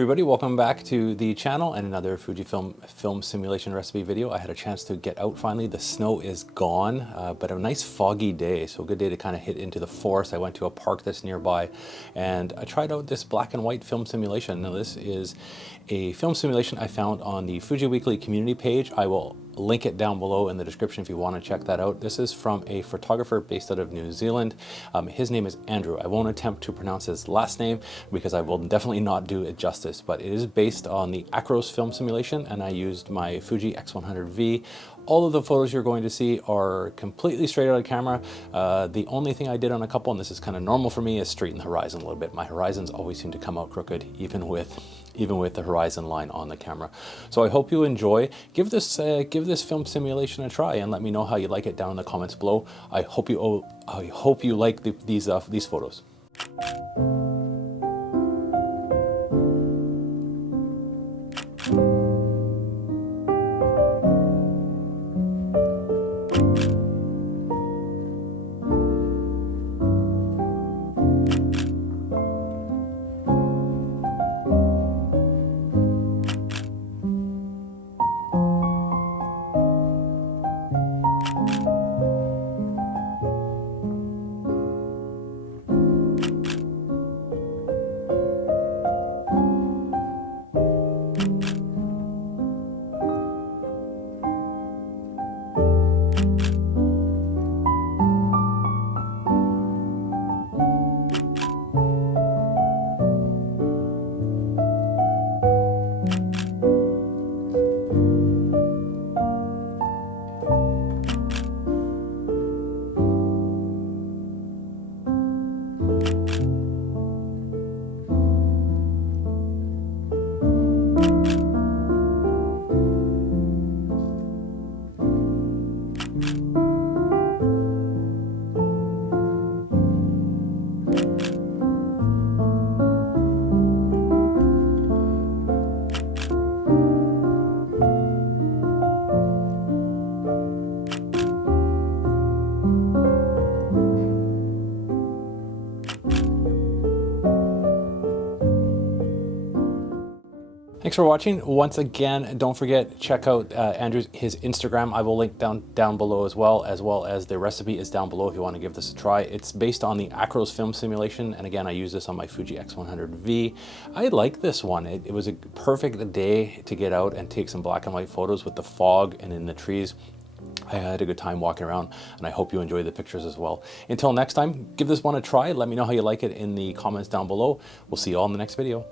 Everybody, welcome back to the channel and another Fujifilm Simulation Recipe video. I had a chance to get out finally. The snow is gone, but a nice foggy day, so a good day to kind of hit into the forest. I went to a park that's nearby and I tried out this black and white film simulation. Now this is a film simulation I found on the Fuji Weekly Community page. I will link it down below in the description if you want to check that out. This is from a photographer based out of New Zealand. His name is Andrew. I won't attempt to pronounce his last name because I will definitely not do it justice, but it is based on the Acros film simulation and I used my Fuji X100v. All of the photos you're going to see are completely straight out of camera. The only thing I did on a couple, and this is kind of normal for me, is straighten the horizon a little bit. My horizons always seem to come out crooked, even with the horizon line on the camera. So I hope you enjoy. Give this film simulation a try and let me know how you like it down in the comments below. I hope you like these photos. Thanks for watching. Once again, don't forget, check out his Instagram. I will link down below as well as the recipe is down below if you want to give this a try. It's based on the Acros film simulation, and again, I use this on my Fuji X100v. I like this one. It was a perfect day to get out and take some black and white photos with the fog and in the trees. I had a good time walking around, and I hope you enjoy the pictures as well. Until next time, give this one a try. Let me know how you like it in the comments down below. We'll see you all in the next video.